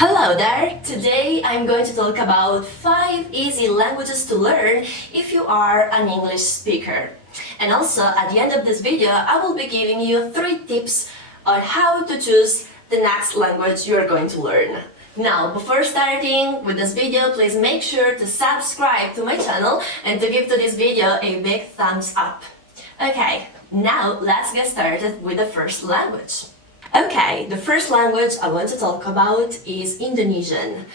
Hello there! Today I'm going to talk about 5 easy languages to learn if you are an English speaker. And also at the end of this video I will be giving you 3 tips on how to choose the next language you are going to learn. Now, before starting with this video, please make sure to subscribe to my channel and to give to this video a big thumbs up. Okay, now let's get started with the first language. Okay, the first language I want to talk about is Indonesian.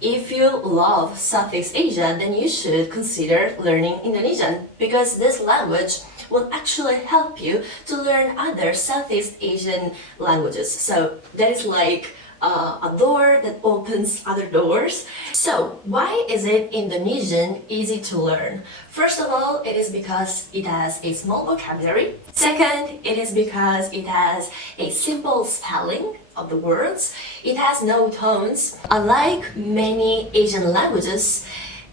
If you love Southeast Asia, then you should consider learning Indonesian because this language will actually help you to learn other Southeast Asian languages. So that is like a door that opens other doors. So why is it Indonesian easy to learn? First of all, it is because it has a small vocabulary. Second, it is because it has a simple spelling of the words. It has no tones. Unlike many Asian languages,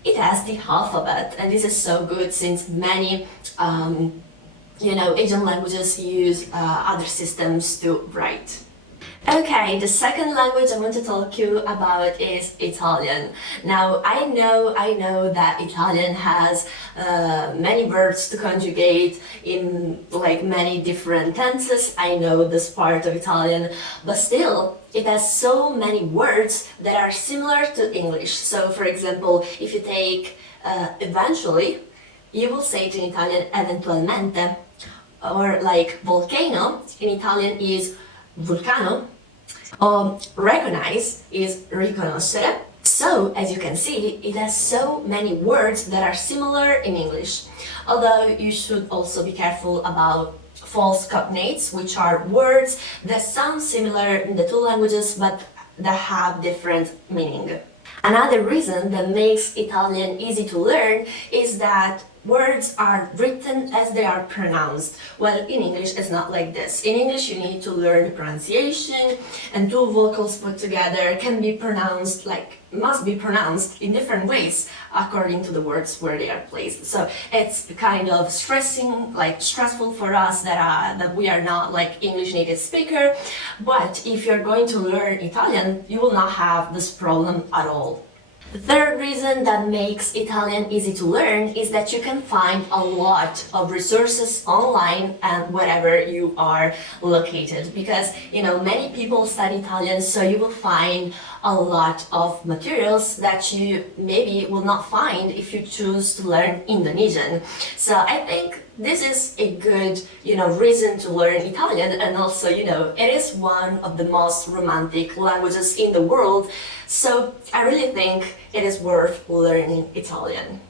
it has the alphabet, and this is so good since many Asian languages use other systems to write. Okay, the second language I want to talk to you about is Italian. Now, I know that Italian has many verbs to conjugate in like many different tenses. I know this part of Italian, but still, it has so many words that are similar to English. So, for example, if you take eventually, you will say it in Italian eventualmente, or like volcano in Italian is vulcano. Recognize is riconoscere. So, as you can see, it has so many words that are similar in English. Although you should also be careful about false cognates, which are words that sound similar in the two languages but that have different meaning. Another reason that makes Italian easy to learn is that words are written as they are pronounced, while in English it's not like this. In English you need to learn the pronunciation, and two vocals put together must be pronounced in different ways according to the words where they are placed. So it's kind of stressful for us that we are not like English native speaker, but if you're going to learn Italian, you will not have this problem at all. The third reason that makes Italian easy to learn is that you can find a lot of resources online and wherever you are located, because many people study Italian, so you will find a lot of materials that you maybe will not find if you choose to learn Indonesian. So I think this is a good reason to learn Italian, and also it is one of the most romantic languages in the world, so I really think it is worth learning Italian.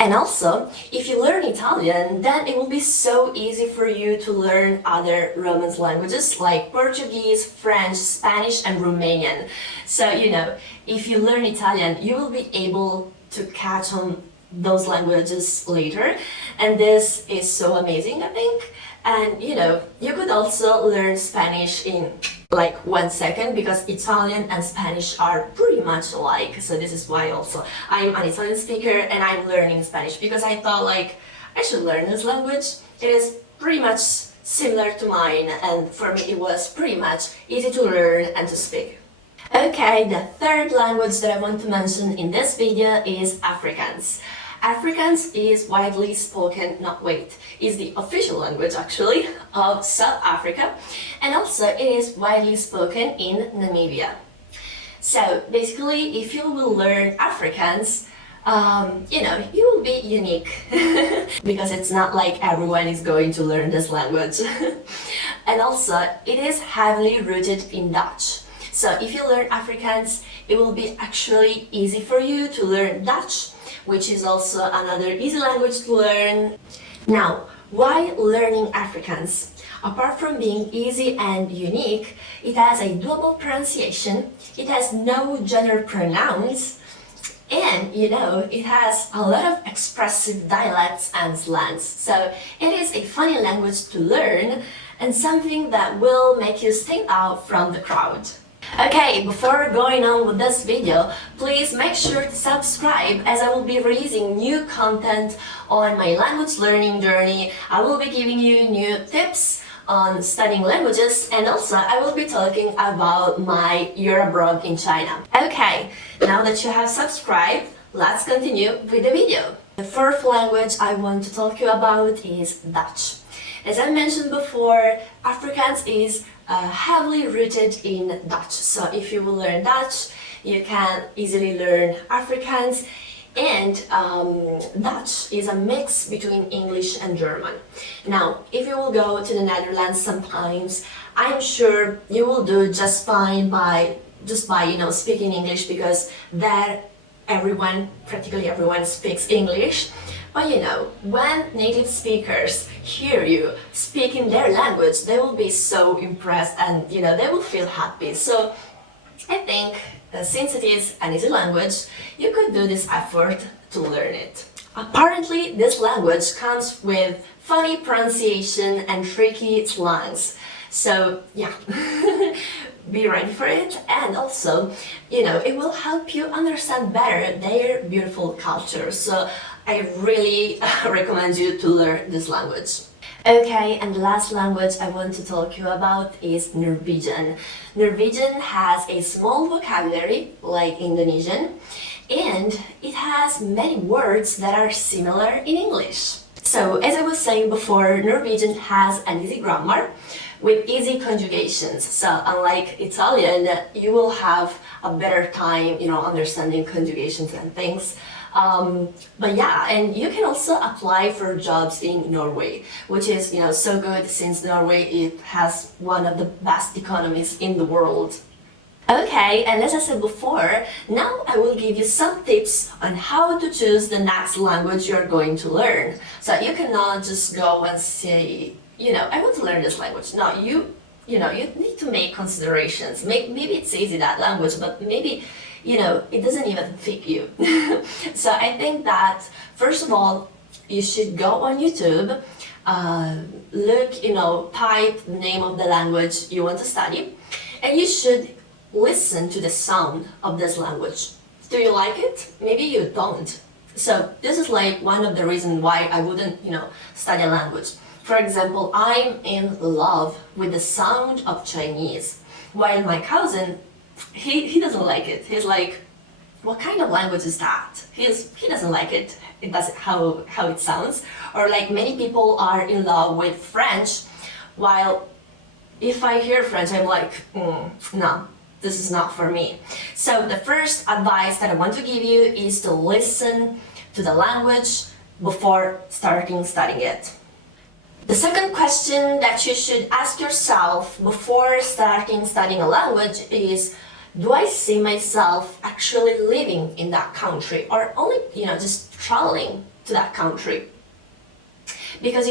And also, if you learn Italian, then it will be so easy for you to learn other Romance languages like Portuguese, French, Spanish, and Romanian. So, if you learn Italian, you will be able to catch on those languages later, and this is so amazing, I think. And you could also learn Spanish in like 1 second, because Italian and Spanish are pretty much alike. So this is why also I'm an Italian speaker and I'm learning Spanish, because I thought like I should learn this language. It is pretty much similar to mine, and for me it was pretty much easy to learn and to speak. Okay, the third language that I want to mention in this video is Afrikaans. Afrikaans is widely spoken, is the official language actually of South Africa, and also it is widely spoken in Namibia. So basically, if you will learn Afrikaans, you will be unique because it's not like everyone is going to learn this language. And also, it is heavily rooted in Dutch. So if you learn Afrikaans, it will be actually easy for you to learn Dutch, which is also another easy language to learn. Now, why learning Afrikaans? Apart from being easy and unique, it has a doable pronunciation, it has no gender pronouns, and it has a lot of expressive dialects and slangs. So it is a funny language to learn and something that will make you stand out from the crowd. Okay, before going on with this video, please make sure to subscribe, as I will be releasing new content on my language learning journey. I will be giving you new tips on studying languages, and also I will be talking about my year abroad in China. Okay, now that you have subscribed, let's continue with the video. The fourth language I want to talk to you about is Dutch. As I mentioned before, Afrikaans is heavily rooted in Dutch. So if you will learn Dutch, you can easily learn Afrikaans. And Dutch is a mix between English and German. Now, if you will go to the Netherlands sometimes, I'm sure you will do just fine by speaking English, because there practically everyone speaks English. But when native speakers hear you speaking their language, they will be so impressed, and they will feel happy. So I think since it is an easy language, you could do this effort to learn it. Apparently, this language comes with funny pronunciation and tricky slangs. So yeah, be ready for it, and also, it will help you understand better their beautiful culture. So I really recommend you to learn this language. Okay, and the last language I want to talk to you about is Norwegian. Norwegian has a small vocabulary like Indonesian, and it has many words that are similar in English. So, as I was saying before, Norwegian has an easy grammar with easy conjugations. So, unlike Italian, you will have a better time, understanding conjugations and things. But yeah, and you can also apply for jobs in Norway, which is, so good, since Norway, it has one of the best economies in the world. Okay, and as I said before, now I will give you some tips on how to choose the next language you're going to learn. So you cannot just go and say, I want to learn this language. No, you need to make considerations. Maybe it's easy, that language, but maybe it doesn't even fit you. So I think that, first of all, you should go on YouTube, look, type the name of the language you want to study, and you should listen to the sound of this language. Do you like it? Maybe you don't. So this is like one of the reasons why I wouldn't, study a language. For example, I'm in love with the sound of Chinese, while my cousin, he doesn't like it. He's like, what kind of language is that? He doesn't like it. It doesn't how it sounds. Or like many people are in love with French, while if I hear French, I'm like, no, this is not for me. So the first advice that I want to give you is to listen to the language before starting studying it. The second question that you should ask yourself before starting studying a language is, do I see myself actually living in that country, or only, just traveling to that country? Because,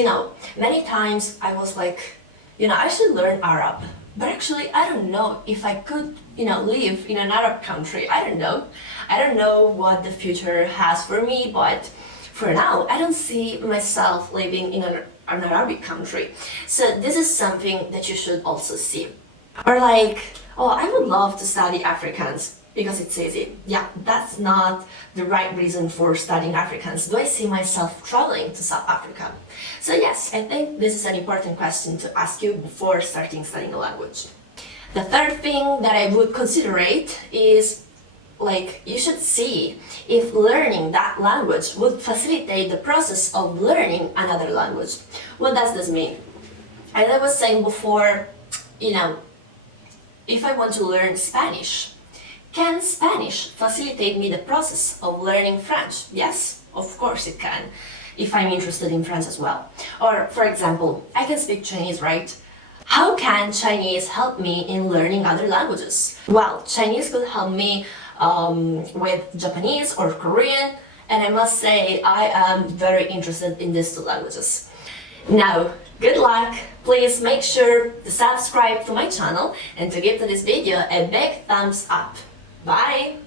many times I was like, I should learn Arab, but actually I don't know if I could, live in an Arab country. I don't know. I don't know what the future has for me, but for now, I don't see myself living in an Arabic country. So this is something that you should also see. Or like, oh, I would love to study Afrikaans because it's easy. Yeah, that's not the right reason for studying Afrikaans. Do I see myself traveling to South Africa? So yes, I think this is an important question to ask you before starting studying a language. The third thing that I would considerate is, you should see if learning that language would facilitate the process of learning another language. What does this mean? As I was saying before, if I want to learn Spanish, can Spanish facilitate me the process of learning French? Yes, of course it can, if I'm interested in French as well. Or, for example, I can speak Chinese, right? How can Chinese help me in learning other languages? Well, Chinese could help me with Japanese or Korean, and I must say I am very interested in these two languages. Now, good luck! Please make sure to subscribe to my channel and to give to this video a big thumbs up. Bye!